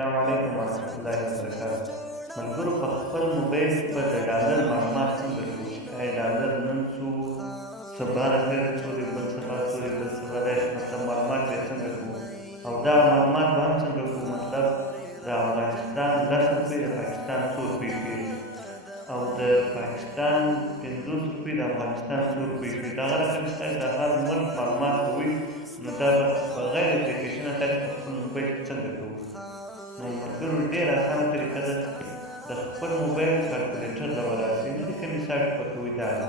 السلام علیکم ورحمة الله وبرکاته. ملګرو په خپل موبایل په د ډالر معلومات څنګه کوو چې آیا ډالر نن څو سبا راغلی څوري بل سبا څوري بل سبا راشي مطلب معلومات به یې څنګه کوو او دا معلومات به هم څنګه کوو مطلب د افغانستان 10 روپۍ د پاکستان 100 روپۍ کېږي او د پاکستان 50 روپۍ د افغانستان 100 روپۍ کېږي دغه رقم چې تاسو د هر ملک معلومات کوئ نو دا به بغیر اپلیکیشنه تاسو په خپل موبایل کې څنګه کوو نو ملګرو ډېره اسانه طریقه ده د خپل موبایل کالکولیټر راوراسئ نو د کومې ساعت پکوئ دا ده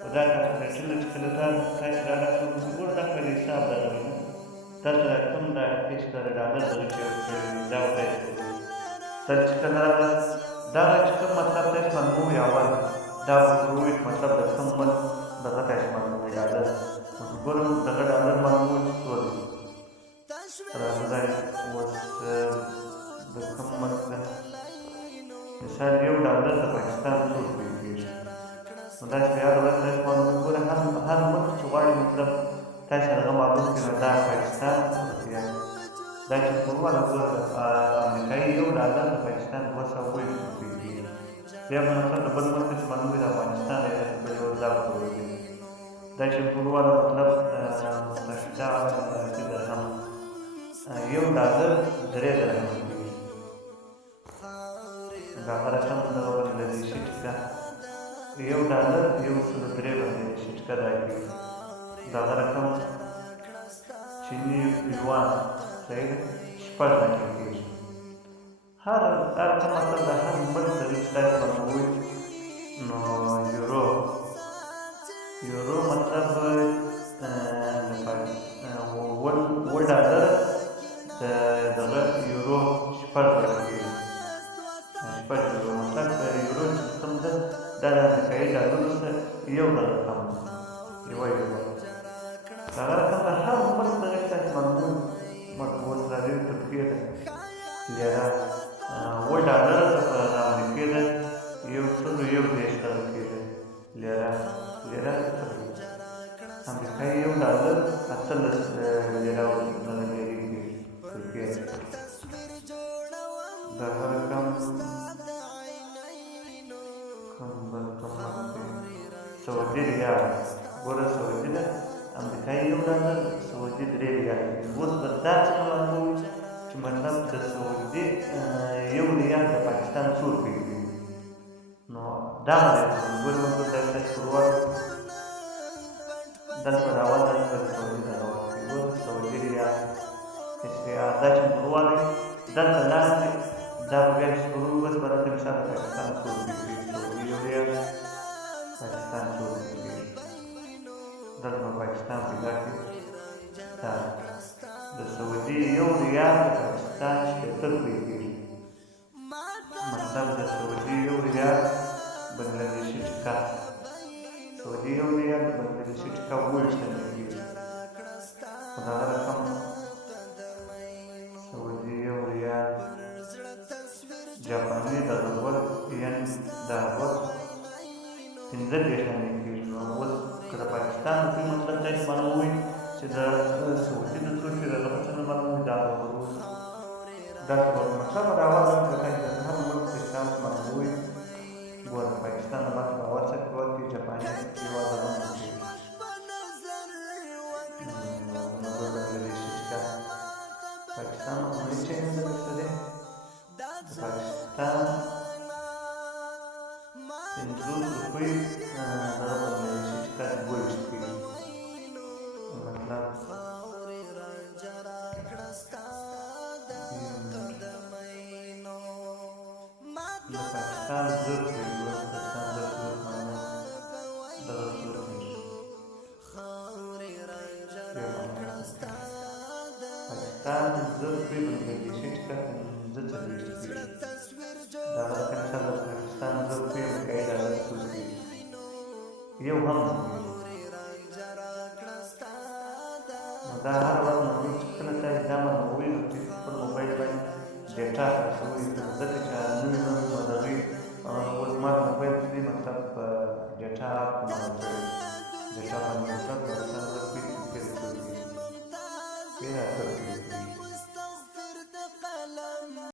خو دا کالکولیټر چې کله تاسو راراکړئ ګوره دا په حساب دغه وي دلته دا کوم دا هېڅ د ډالر دغه چې دا به تاسو کوئ دلته چې کله راغلاست دغه چې کوم مطلب تاسو معلوموئ اول دا به کوئ مطلب د کوم ملک دغه تاسو معلوموئ ډالر ګوره دغه ډالر معلوموئ چې څو دی راځئ اوس د کوم ملک ده مثال یو ډالر د پاکستان 100 روپۍ کېږي نو داسې په یاد ورځ تاسو معلوموئ ګوره هر ملک چې غواړئ مطلب تاسو هغه معلوم کړئ نو دا پاکستان روپیه دا چې ټولواله ګوره د امریکایي یو ډالر د پاکستان 220 روپۍ کېږي بیا به مطلب د بل ملک چې معلوموئ د افغانستان دی داسې بل یو دا ورکوي دا چې ټولواله مطلب متحده عرب اماراتي درهم یو ډالر 3 درهم کېږي دغه رقم دغه بنګلادیشي ټکه یو ډالر 103 بنګلادیشي ټکه دا کېږي دغه رقم چیني یوان صحیح ده 6 دانې کېږي هر رقم مطلب د هر ملک د چې تاسو معلوموئ نو یورو مطلب اووه ډالر دغه یورو 6 زره کېږي 6 یورو مطلب یورو چې کوم ده دا د امریکایي ډالرو سره یو دغه رقم یوه یورو دغه رقم د هر ملک دغه چې تاسو معلوموئ اوس راځئ ترکیې ده لیره 7 ډالره د امریکې ده 131 دغه کېږي لیره امریکایي یو ډالر 18 لیره دغه لیرې کېږي ترکیې دغه رقم کوم بل کوم ملک دی سعودي ریال ګوره سعودي ده امریکایي یو ډالر سعودي 3 ریال اوس به دا څنګه معلوموئ چې مطلب د سعودي یو ریال د پاکستان 100 روپۍ کېږي نو دغه دی ګورې مطلب دا تاسو ورور دلته به راول دلته د سعودي دغه ورکوي ګوره سعودي ریال ریال دا چې وروالی دلته لاندې دا به بیا چې ورور بس به راته مثال د پاکستان 100 روپۍ کېږي سعودي یو ریال پاکستان 100 روپۍ کېږي دلته به پاکستان پیدا کړي دا د سعودي یو ریال د پاکستان 76 روپۍ کېږي مطلب د سعودي یو ریال بنګلادیشي ټکه سعودي یو ریال د بنګلادیشي ټکه 28 دانې کېږي خو دغه رقم سعودي یو ریال جاپاني دغه ور ین دغه ور 15 دانې کېږي نو اوس که د پاکستان روپۍ مطلب تاسو معلوموئ چې د سعودي د څو چې دغه به څنګه معلوموئ دا به ورور داسې به مطلب راول که تاسو د هر ملک چې تاسو معلوموئ ګوره پاکستان د مخې به اول څه کې ورکړي جاپاني یوه دغه ورکوي بنګلادیشي ټکه پاکستان عمري چینل دغه څه دی د پاکستان 50 روپۍ دغه بنګلادیشي ټکه 22 کېږي مطلب د پاکستان 10 روپۍ پاکستان 10 روپۍ دغه څو کېږي پاکستان 10 روپۍ بنګلادیشي ټکه 45 کېږي دغه رقم مثال د پاکستان 10 روپۍ امریکایي ډالر 100 کېږي یو هم نه کېږي نو دا هر ورځ معلوم چې کله تاسو دا معلوموئ نو خپل موبایل باندې ډیټا خلاصوئ ځکه چې نوې